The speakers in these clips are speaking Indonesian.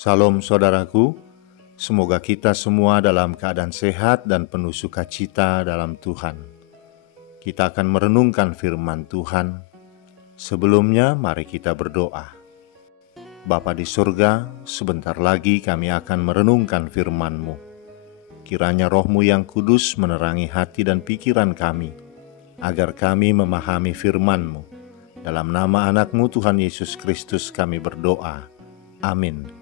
Salam saudaraku, semoga kita semua dalam keadaan sehat dan penuh sukacita dalam Tuhan. Kita akan merenungkan firman Tuhan. Sebelumnya mari kita berdoa. Bapa di surga, sebentar lagi kami akan merenungkan firman-Mu. Kiranya Roh-Mu yang kudus menerangi hati dan pikiran kami, agar kami memahami firman-Mu. Dalam nama anak-Mu Tuhan Yesus Kristus kami berdoa. Amin.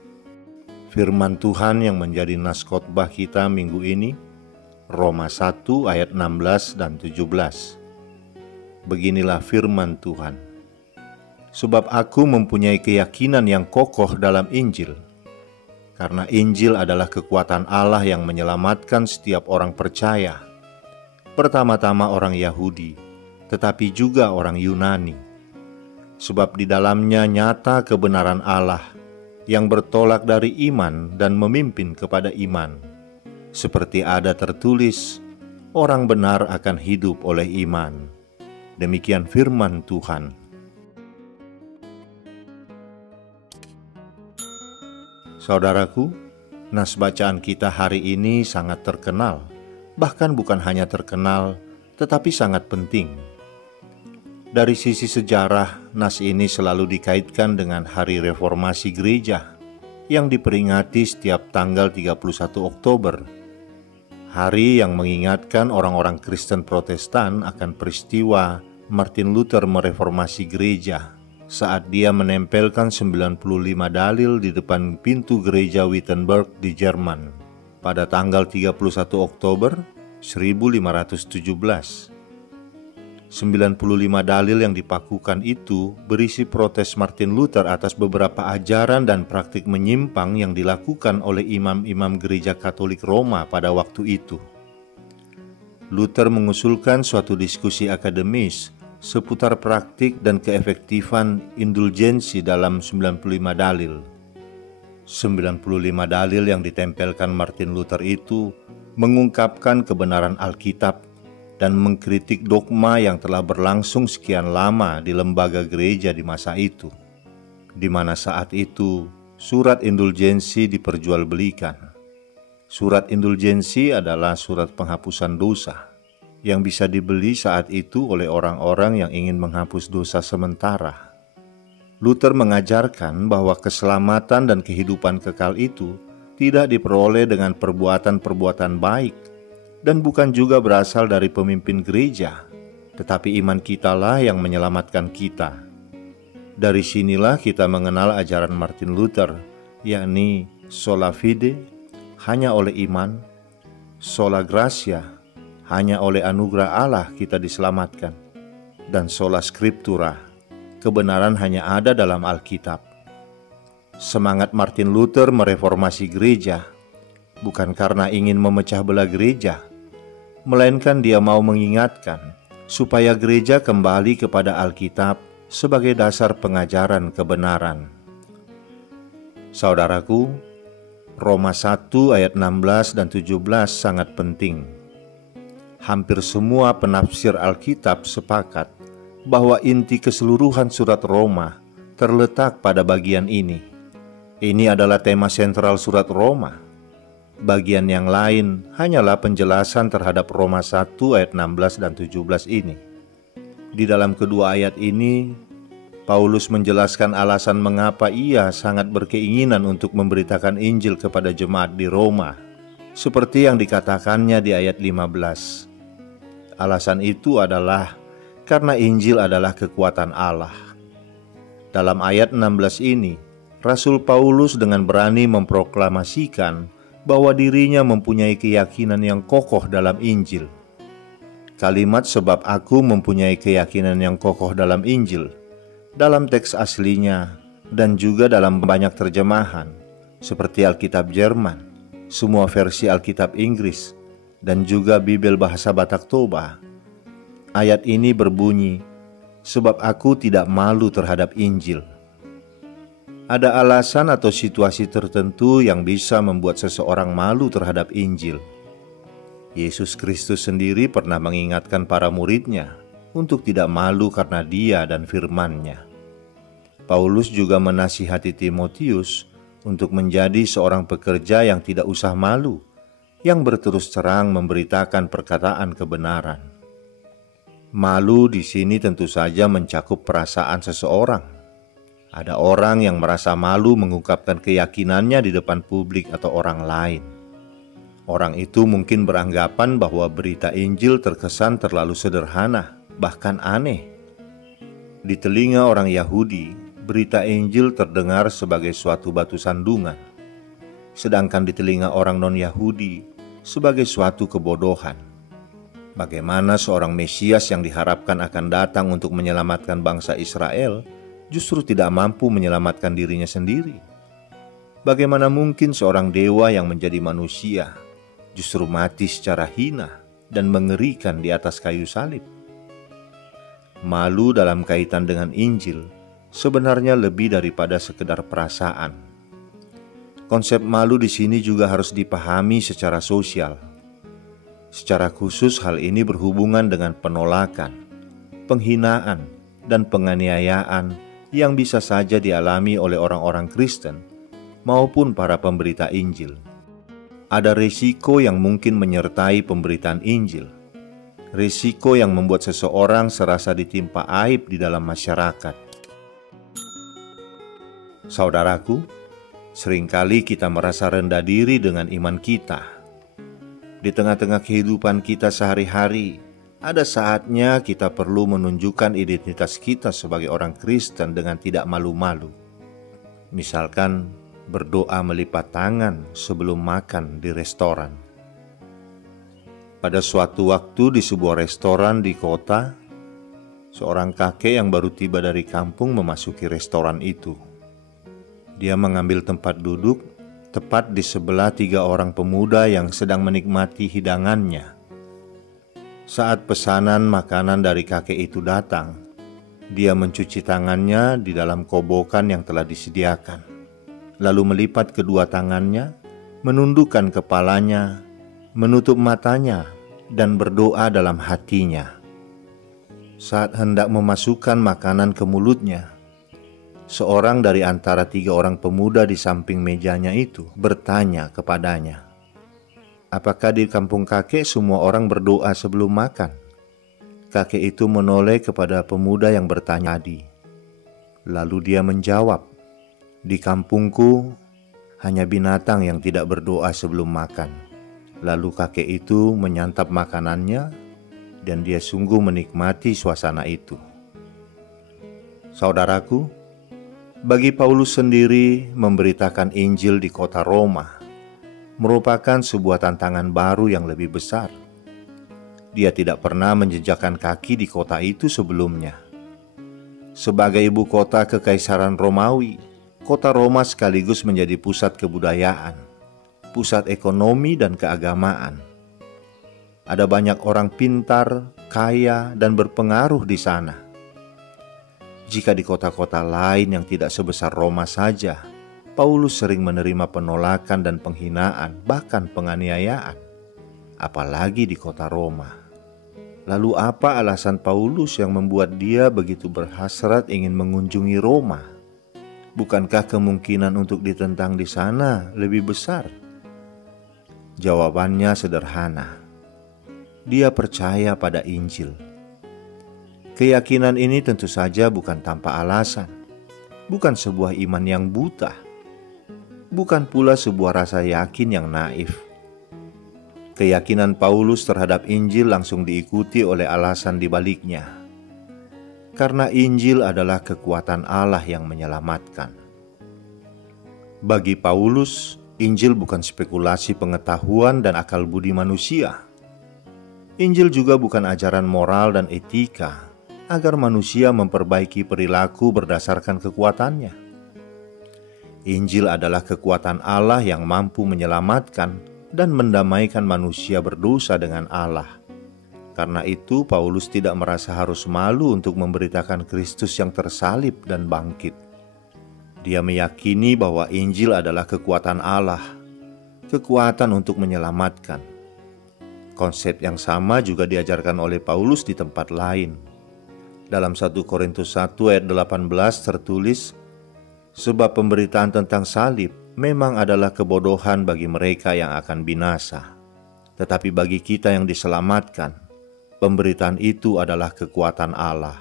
Firman Tuhan yang menjadi nas khotbah kita minggu ini, Roma 1 ayat 16 dan 17. Beginilah firman Tuhan. Sebab aku mempunyai keyakinan yang kokoh dalam Injil, karena Injil adalah kekuatan Allah yang menyelamatkan setiap orang percaya, pertama-tama orang Yahudi, tetapi juga orang Yunani. Sebab di dalamnya nyata kebenaran Allah, yang bertolak dari iman dan memimpin kepada iman. Seperti ada tertulis, orang benar akan hidup oleh iman. Demikian firman Tuhan. Saudaraku, nas bacaan kita hari ini sangat terkenal. Bahkan bukan hanya terkenal, tetapi sangat penting. Dari sisi sejarah, nas ini selalu dikaitkan dengan Hari Reformasi Gereja yang diperingati setiap tanggal 31 Oktober. Hari yang mengingatkan orang-orang Kristen Protestan akan peristiwa Martin Luther mereformasi gereja saat dia menempelkan 95 dalil di depan pintu gereja Wittenberg di Jerman pada tanggal 31 Oktober 1517. 95 dalil yang dipakukan itu berisi protes Martin Luther atas beberapa ajaran dan praktik menyimpang yang dilakukan oleh imam-imam gereja Katolik Roma pada waktu itu. Luther mengusulkan suatu diskusi akademis seputar praktik dan keefektifan indulgensi dalam 95 dalil. 95 dalil yang ditempelkan Martin Luther itu mengungkapkan kebenaran Alkitab dan mengkritik dogma yang telah berlangsung sekian lama di lembaga gereja di masa itu, di mana saat itu surat indulgensi diperjualbelikan. Surat indulgensi adalah surat penghapusan dosa yang bisa dibeli saat itu oleh orang-orang yang ingin menghapus dosa sementara. Luther mengajarkan bahwa keselamatan dan kehidupan kekal itu tidak diperoleh dengan perbuatan-perbuatan baik, dan bukan juga berasal dari pemimpin gereja, tetapi iman kitalah yang menyelamatkan kita. Dari sinilah kita mengenal ajaran Martin Luther, yakni sola fide, hanya oleh iman, sola gratia, hanya oleh anugerah Allah kita diselamatkan, dan sola scriptura, kebenaran hanya ada dalam Alkitab. Semangat Martin Luther mereformasi gereja bukan karena ingin memecah belah gereja, melainkan dia mau mengingatkan supaya gereja kembali kepada Alkitab sebagai dasar pengajaran kebenaran. Saudaraku, Roma 1 ayat 16 dan 17 sangat penting. Hampir semua penafsir Alkitab sepakat bahwa inti keseluruhan surat Roma terletak pada bagian ini. Ini adalah tema sentral surat Roma. Bagian yang lain hanyalah penjelasan terhadap Roma 1 ayat 16 dan 17 ini. Di dalam kedua ayat ini, Paulus menjelaskan alasan mengapa ia sangat berkeinginan untuk memberitakan Injil kepada jemaat di Roma, seperti yang dikatakannya di ayat 15. Alasan itu adalah karena Injil adalah kekuatan Allah. Dalam ayat 16 ini, Rasul Paulus dengan berani memproklamasikan bahwa dirinya mempunyai keyakinan yang kokoh dalam Injil. Kalimat "sebab aku mempunyai keyakinan yang kokoh dalam Injil" dalam teks aslinya dan juga dalam banyak terjemahan seperti Alkitab Jerman, semua versi Alkitab Inggris, dan juga Bibel bahasa Batak Toba. Ayat ini berbunyi, "Sebab aku tidak malu terhadap Injil." Ada alasan atau situasi tertentu yang bisa membuat seseorang malu terhadap Injil. Yesus Kristus sendiri pernah mengingatkan para muridnya untuk tidak malu karena Dia dan firman-Nya. Paulus juga menasihati Timotius untuk menjadi seorang pekerja yang tidak usah malu, yang berterus terang memberitakan perkataan kebenaran. Malu di sini tentu saja mencakup perasaan seseorang. Ada orang yang merasa malu mengungkapkan keyakinannya di depan publik atau orang lain. Orang itu mungkin beranggapan bahwa berita Injil terkesan terlalu sederhana, bahkan aneh. Di telinga orang Yahudi, berita Injil terdengar sebagai suatu batu sandungan, sedangkan di telinga orang non-Yahudi sebagai suatu kebodohan. Bagaimana seorang Mesias yang diharapkan akan datang untuk menyelamatkan bangsa Israel justru tidak mampu menyelamatkan dirinya sendiri? Bagaimana mungkin seorang dewa yang menjadi manusia justru mati secara hina dan mengerikan di atas kayu salib? Malu dalam kaitan dengan Injil sebenarnya lebih daripada sekedar perasaan. Konsep malu di sini juga harus dipahami secara sosial. Secara khusus hal ini berhubungan dengan penolakan, penghinaan, dan penganiayaan yang bisa saja dialami oleh orang-orang Kristen maupun para pemberita Injil. Ada risiko yang mungkin menyertai pemberitaan Injil. Risiko yang membuat seseorang serasa ditimpa aib di dalam masyarakat. Saudaraku, seringkali kita merasa rendah diri dengan iman kita. Di tengah-tengah kehidupan kita sehari-hari, ada saatnya kita perlu menunjukkan identitas kita sebagai orang Kristen dengan tidak malu-malu. Misalkan, berdoa melipat tangan sebelum makan di restoran. Pada suatu waktu di sebuah restoran di kota, seorang kakek yang baru tiba dari kampung memasuki restoran itu. Dia mengambil tempat duduk tepat di sebelah 3 orang pemuda yang sedang menikmati hidangannya. Saat pesanan makanan dari kakek itu datang, dia mencuci tangannya di dalam kobokan yang telah disediakan, lalu melipat kedua tangannya, menundukkan kepalanya, menutup matanya, dan berdoa dalam hatinya. Saat hendak memasukkan makanan ke mulutnya, seorang dari antara 3 orang pemuda di samping mejanya itu bertanya kepadanya, "Apakah di kampung kakek semua orang berdoa sebelum makan?" Kakek itu menoleh kepada pemuda yang bertanya tadi. Lalu dia menjawab, "Di kampungku hanya binatang yang tidak berdoa sebelum makan." Lalu kakek itu menyantap makanannya dan dia sungguh menikmati suasana itu. Saudaraku, bagi Paulus sendiri, memberitakan Injil di kota Roma merupakan sebuah tantangan baru yang lebih besar. Dia tidak pernah menjejakkan kaki di kota itu sebelumnya. Sebagai ibu kota Kekaisaran Romawi, kota Roma sekaligus menjadi pusat kebudayaan, pusat ekonomi dan keagamaan. Ada banyak orang pintar, kaya, dan berpengaruh di sana. Jika di kota-kota lain yang tidak sebesar Roma saja, Paulus sering menerima penolakan dan penghinaan, bahkan penganiayaan. Apalagi di kota Roma. Lalu apa alasan Paulus yang membuat dia begitu berhasrat ingin mengunjungi Roma? Bukankah kemungkinan untuk ditentang di sana lebih besar? Jawabannya sederhana. Dia percaya pada Injil. Keyakinan ini tentu saja bukan tanpa alasan, bukan sebuah iman yang buta, bukan pula sebuah rasa yakin yang naif. Keyakinan Paulus terhadap Injil langsung diikuti oleh alasan di baliknya. Karena Injil adalah kekuatan Allah yang menyelamatkan. Bagi Paulus, Injil bukan spekulasi pengetahuan dan akal budi manusia. Injil juga bukan ajaran moral dan etika agar manusia memperbaiki perilaku berdasarkan kekuatannya. Injil adalah kekuatan Allah yang mampu menyelamatkan dan mendamaikan manusia berdosa dengan Allah. Karena itu, Paulus tidak merasa harus malu untuk memberitakan Kristus yang tersalib dan bangkit. Dia meyakini bahwa Injil adalah kekuatan Allah, kekuatan untuk menyelamatkan. Konsep yang sama juga diajarkan oleh Paulus di tempat lain. Dalam 1 Korintus 1 ayat 18 tertulis, "Sebab pemberitaan tentang salib memang adalah kebodohan bagi mereka yang akan binasa. Tetapi bagi kita yang diselamatkan, pemberitaan itu adalah kekuatan Allah.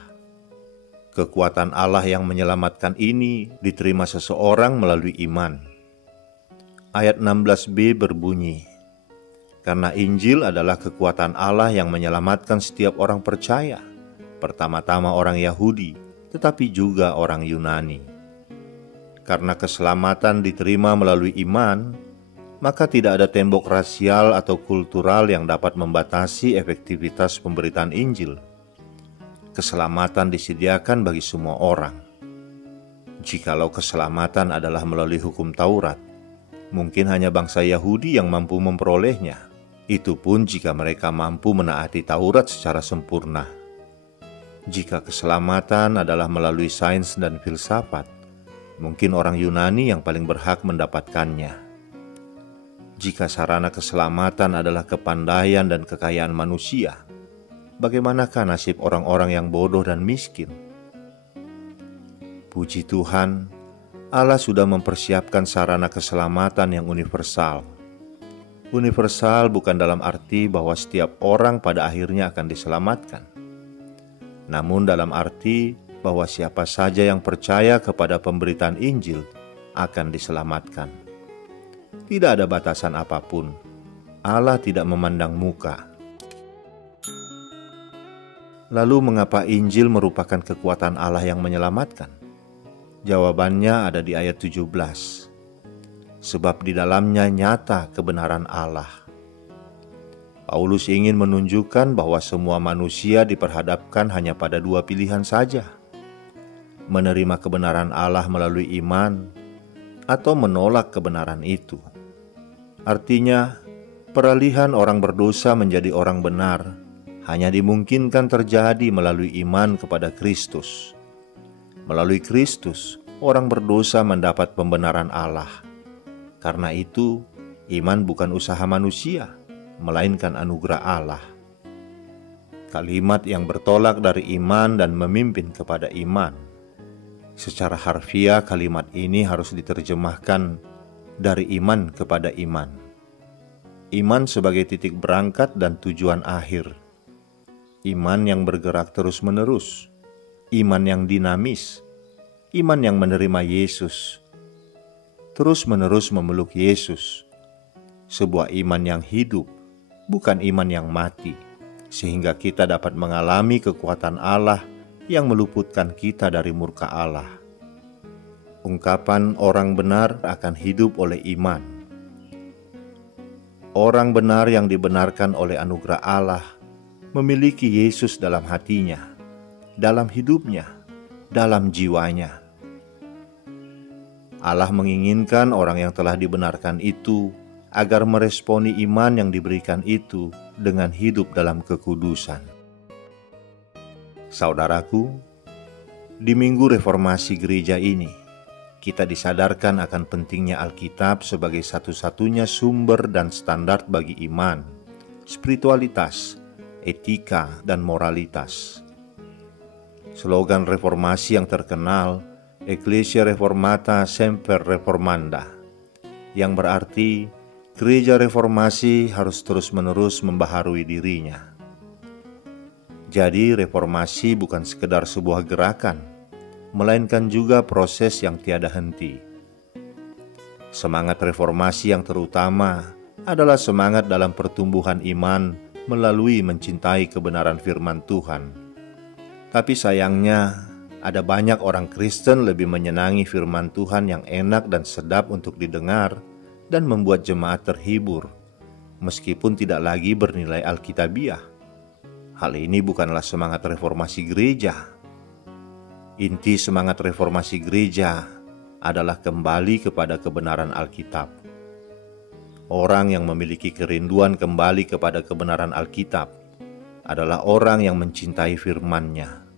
Kekuatan Allah yang menyelamatkan ini diterima seseorang melalui iman. Ayat 16b berbunyi, "Karena Injil adalah kekuatan Allah yang menyelamatkan setiap orang percaya, pertama-tama orang Yahudi, tetapi juga orang Yunani." Karena keselamatan diterima melalui iman, maka tidak ada tembok rasial atau kultural yang dapat membatasi efektivitas pemberitaan Injil. Keselamatan disediakan bagi semua orang. Jikalau keselamatan adalah melalui hukum Taurat, mungkin hanya bangsa Yahudi yang mampu memperolehnya. Itu pun jika mereka mampu menaati Taurat secara sempurna. Jika keselamatan adalah melalui sains dan filsafat, mungkin orang Yunani yang paling berhak mendapatkannya. Jika sarana keselamatan adalah kepandaian dan kekayaan manusia, bagaimanakah nasib orang-orang yang bodoh dan miskin? Puji Tuhan, Allah sudah mempersiapkan sarana keselamatan yang universal. Universal bukan dalam arti bahwa setiap orang pada akhirnya akan diselamatkan, namun dalam arti bahwa siapa saja yang percaya kepada pemberitaan Injil akan diselamatkan. Tidak ada batasan apapun. Allah tidak memandang muka. Lalu mengapa Injil merupakan kekuatan Allah yang menyelamatkan? Jawabannya ada di ayat 17. Sebab di dalamnya nyata kebenaran Allah. Paulus ingin menunjukkan bahwa semua manusia diperhadapkan hanya pada dua pilihan saja. Menerima kebenaran Allah melalui iman, atau menolak kebenaran itu. Artinya, peralihan orang berdosa menjadi orang benar hanya dimungkinkan terjadi melalui iman kepada Kristus. Melalui Kristus, orang berdosa mendapat pembenaran Allah. Karena itu, iman bukan usaha manusia, melainkan anugerah Allah. Kalimat yang bertolak dari iman dan memimpin kepada iman. Secara harfiah kalimat ini harus diterjemahkan dari iman kepada iman. Iman sebagai titik berangkat dan tujuan akhir. Iman yang bergerak terus-menerus. Iman yang dinamis. Iman yang menerima Yesus. Terus-menerus memeluk Yesus. Sebuah iman yang hidup, bukan iman yang mati, sehingga kita dapat mengalami kekuatan Allah yang meluputkan kita dari murka Allah. Ungkapan orang benar akan hidup oleh iman. Orang benar yang dibenarkan oleh anugerah Allah memiliki Yesus dalam hatinya, dalam hidupnya, dalam jiwanya. Allah menginginkan orang yang telah dibenarkan itu agar meresponi iman yang diberikan itu dengan hidup dalam kekudusan. Saudaraku, di Minggu Reformasi gereja ini, kita disadarkan akan pentingnya Alkitab sebagai satu-satunya sumber dan standar bagi iman, spiritualitas, etika, dan moralitas. Slogan reformasi yang terkenal, Ecclesia Reformata Semper Reformanda, yang berarti gereja reformasi harus terus-menerus membaharui dirinya. Jadi reformasi bukan sekedar sebuah gerakan, melainkan juga proses yang tiada henti. Semangat reformasi yang terutama adalah semangat dalam pertumbuhan iman melalui mencintai kebenaran firman Tuhan. Tapi sayangnya, ada banyak orang Kristen lebih menyenangi firman Tuhan yang enak dan sedap untuk didengar dan membuat jemaat terhibur, meskipun tidak lagi bernilai alkitabiah. Hal ini bukanlah semangat reformasi gereja. Inti semangat reformasi gereja adalah kembali kepada kebenaran Alkitab. Orang yang memiliki kerinduan kembali kepada kebenaran Alkitab adalah orang yang mencintai firman-Nya.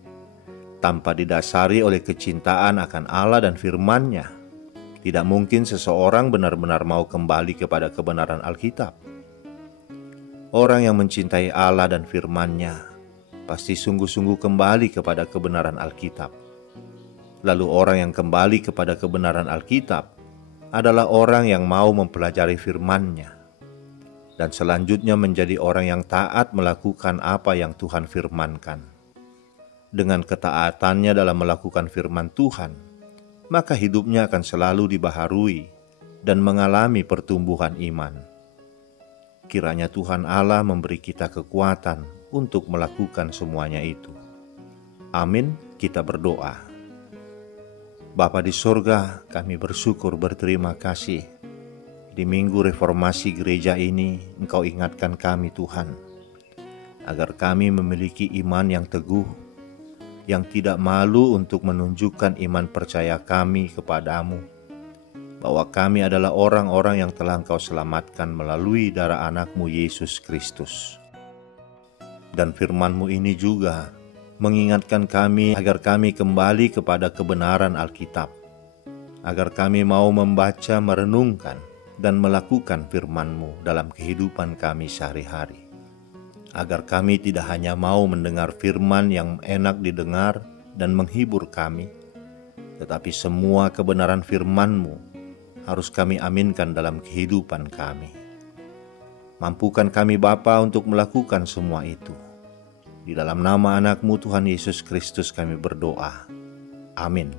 Tanpa didasari oleh kecintaan akan Allah dan firman-Nya, tidak mungkin seseorang benar-benar mau kembali kepada kebenaran Alkitab. Orang yang mencintai Allah dan firman-Nya pasti sungguh-sungguh kembali kepada kebenaran Alkitab. Lalu orang yang kembali kepada kebenaran Alkitab adalah orang yang mau mempelajari firman-Nya, dan selanjutnya menjadi orang yang taat melakukan apa yang Tuhan firmankan. Dengan ketaatannya dalam melakukan firman Tuhan, maka hidupnya akan selalu dibaharui dan mengalami pertumbuhan iman. Kiranya Tuhan Allah memberi kita kekuatan untuk melakukan semuanya itu. Amin, kita berdoa. Bapa di sorga, kami bersyukur berterima kasih. Di Minggu Reformasi gereja ini, Engkau ingatkan kami Tuhan, agar kami memiliki iman yang teguh, yang tidak malu untuk menunjukkan iman percaya kami kepadamu, bahwa kami adalah orang-orang yang telah Engkau selamatkan melalui darah anak-Mu Yesus Kristus. Dan firman-Mu ini juga mengingatkan kami agar kami kembali kepada kebenaran Alkitab, agar kami mau membaca, merenungkan, dan melakukan firman-Mu dalam kehidupan kami sehari-hari. Agar kami tidak hanya mau mendengar firman yang enak didengar dan menghibur kami, tetapi semua kebenaran firman-Mu harus kami aminkan dalam kehidupan kami. Mampukan kami Bapa untuk melakukan semua itu. Di dalam nama anak-Mu Tuhan Yesus Kristus kami berdoa. Amin.